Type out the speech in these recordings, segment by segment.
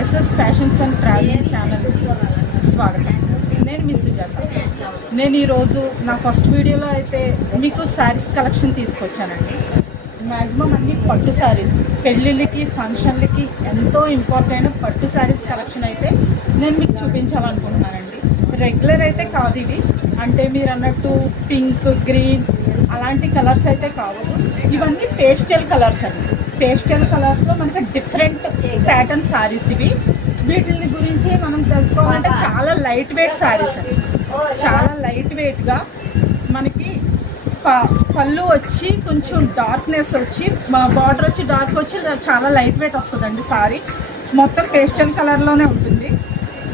SS fashions and travelling channel స్వాగతం. నేను మీ సుజాత. నేను ఈరోజు నా ఫస్ట్ వీడియోలో అయితే మీకు శారీస్ కలెక్షన్ తీసుకొచ్చానండి. మ్యాక్సిమం అన్ని పట్టు శారీస్, పెళ్ళిళ్ళకి ఫంక్షన్లకి ఎంతో ఇంపార్టెంట్ అయిన పట్టు శారీస్ కలెక్షన్ అయితే నేను మీకు చూపించాలనుకుంటున్నానండి. రెగ్యులర్ అయితే కాదు ఇవి, అంటే మీరు అన్నట్టు పింక్, గ్రీన్ అలాంటి కలర్స్ అయితే కావదు. ఇవన్నీ పేస్టల్ కలర్స్ అండి. పేస్టల్ కలర్స్లో మనకి డిఫరెంట్ ప్యాటర్న్ శారీస్ ఇవి. వీటిని గురించి మనం తెలుసుకోవాలంటే చాలా లైట్ వెయిట్ శారీస్ అండి. చాలా లైట్ వెయిట్గా మనకి పళ్ళు వచ్చి కొంచెం డార్క్నెస్ వచ్చి, బార్డర్ వచ్చి డార్క్ వచ్చి చాలా లైట్ వెయిట్ వస్తుందండి. శారీ మొత్తం పేస్టల్ కలర్లోనే ఉంటుంది.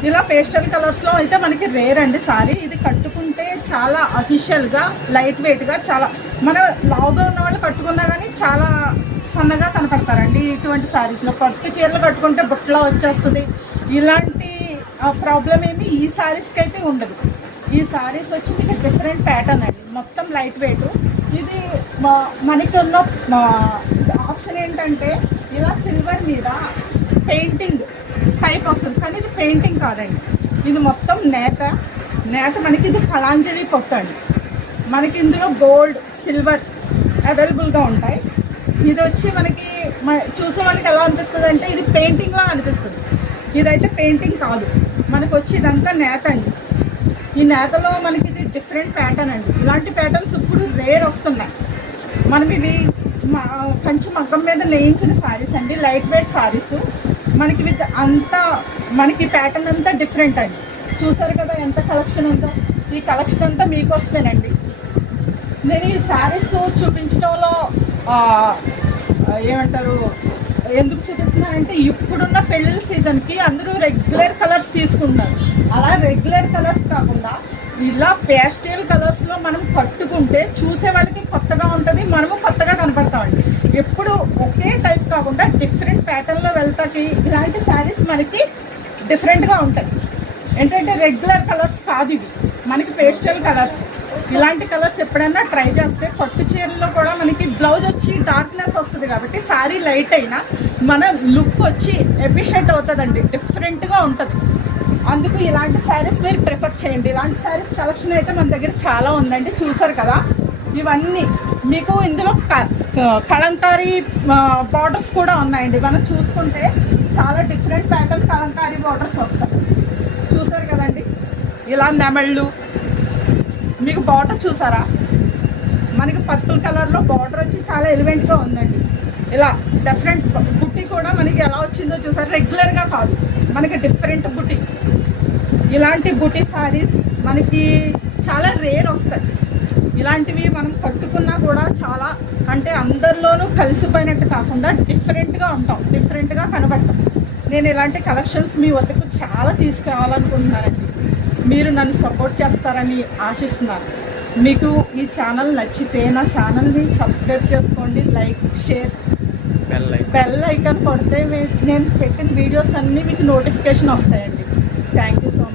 ఇలా పేస్టల్ కలర్స్లో అయితే మనకి రేర్ అండి శారీ. ఇది కట్టుకుంటే చాలా అఫీషియల్గా లైట్ వెయిట్గా, చాలా మన లావుగా ఉన్న వాళ్ళు కట్టుకున్నా కానీ చాలా సన్నగా కనపడతారండి ఇటువంటి శారీస్లో. పట్టు చీరలు కట్టుకుంటే బుట్టలో వచ్చేస్తుంది. ఇలాంటి ప్రాబ్లం ఏమి ఈ శారీస్కి అయితే ఉండదు. ఈ శారీస్ వచ్చి మీకు డిఫరెంట్ ప్యాటర్న్ అండి, మొత్తం లైట్ వెయిట్. ఇది మనకి ఉన్న ఆప్షన్ ఏంటంటే ఇలా సిల్వర్ మీద పెయింటింగ్ టైప్ వస్తుంది, కానీ ఇది పెయింటింగ్ కాదండి. ఇది మొత్తం నేత మనకి ఇది కళాంజలి పొట్టు అండి. మనకి ఇందులో గోల్డ్, సిల్వర్ అవైలబుల్గా ఉంటాయి. ఇది వచ్చి మనకి చూసే వాళ్ళకి ఎలా అనిపిస్తుంది అంటే ఇది పెయింటింగ్లా అనిపిస్తుంది. ఇదైతే పెయింటింగ్ కాదు, మనకు వచ్చి ఇదంతా నేత అండి. ఈ నేతలో మనకి ఇది డిఫరెంట్ ప్యాటర్న్ అండి. ఇలాంటి ప్యాటర్న్స్ ఇప్పుడు రేర్ వస్తున్నాయి. మనం ఇవి కంచి మగ్గం మీద నేయించిన శారీస్ అండి, లైట్ వెయిట్ శారీస్. మనకి విత్ అంతా మనకి ప్యాటర్న్ అంతా డిఫరెంట్ అండి. చూసారు కదా ఎంత కలెక్షన్ ఉందో. ఈ కలెక్షన్ అంతా మీకోసమేనండి. నేను ఈ శారీస్ చూపించడంలో ఏమంటారు, ఎందుకు చూపిస్తున్నానంటే ఇప్పుడున్న పెళ్ళిళ్ళ సీజన్కి అందరూ రెగ్యులర్ కలర్స్ తీసుకుంటున్నారు. అలా రెగ్యులర్ కలర్స్ కాకుండా ఇలా పేస్టల్ కలర్స్లో మనం కట్టుకుంటే చూసే వాళ్ళకి కొత్తగా ఉంటుంది, మనము కొత్తగా కనపడతామండి. ఎప్పుడు ఒకే టైప్ కాకుండా డిఫరెంట్ ప్యాటర్న్లో వెళ్తాకి ఇలాంటి శారీస్ మనకి డిఫరెంట్గా ఉంటాయి. ఏంటంటే రెగ్యులర్ కలర్స్ కాదు ఇవి, మనకి పేస్టల్ కలర్స్. ఇలాంటి కలర్స్ ఎప్పుడైనా ట్రై చేస్తే పట్టు చీరల్లో కూడా మనకి బ్లౌజ్ వచ్చి డార్క్నెస్ వస్తుంది కాబట్టి శారీ లైట్ అయినా మన లుక్ వచ్చి ఎఫిషియెంట్ అవుతుందండి, డిఫరెంట్గా ఉంటుంది. అందుకు ఇలాంటి శారీస్ మీరు ప్రిఫర్ చేయండి. ఇలాంటి శారీస్ కలెక్షన్ అయితే మన దగ్గర చాలా ఉందండి. చూసారు కదా, ఇవన్నీ మీకు ఇందులో కలంకారీ బార్డర్స్ కూడా ఉన్నాయండి. మనం చూసుకుంటే చాలా డిఫరెంట్ ప్యాటర్న్ కలంకారీ బార్డర్స్ వస్తాయి. చూసారు కదండి, ఇలా నెమళ్ళు. మీకు బార్డర్ చూసారా, మనకి పర్పుల్ కలర్లో బార్డర్ వచ్చి చాలా ఎలివెంట్గా ఉందండి. ఇలా డిఫరెంట్ బుట్టి కూడా మనకి ఎలా వచ్చిందో చూసారు, రెగ్యులర్గా కాదు, మనకి డిఫరెంట్ బుట్టి. ఇలాంటి బుట్టి శారీస్ మనకి చాలా రేర్ వస్తాయి. ఇలాంటివి మనం కట్టుకున్నా కూడా చాలా, అంటే అందరిలోనూ కలిసిపోయినట్టు కాకుండా డిఫరెంట్గా ఉంటాం, డిఫరెంట్గా కనబడతాం. నేను ఇలాంటి కలెక్షన్స్ మీ వద్దకు చాలా తీసుకురావాలనుకుంటున్నానండి. మీరు నన్ను సపోర్ట్ చేస్తారని ఆశిస్తున్నాను. మీకు ఈ ఛానల్ నచ్చితే నా ఛానల్ని సబ్స్క్రైబ్ చేసుకోండి, లైక్, షేర్, బెల్ ఐకాన్ కొడితే నేను పెట్టిన వీడియోస్ అన్నీ మీకు నోటిఫికేషన్ వస్తాయండి. Thank you so much.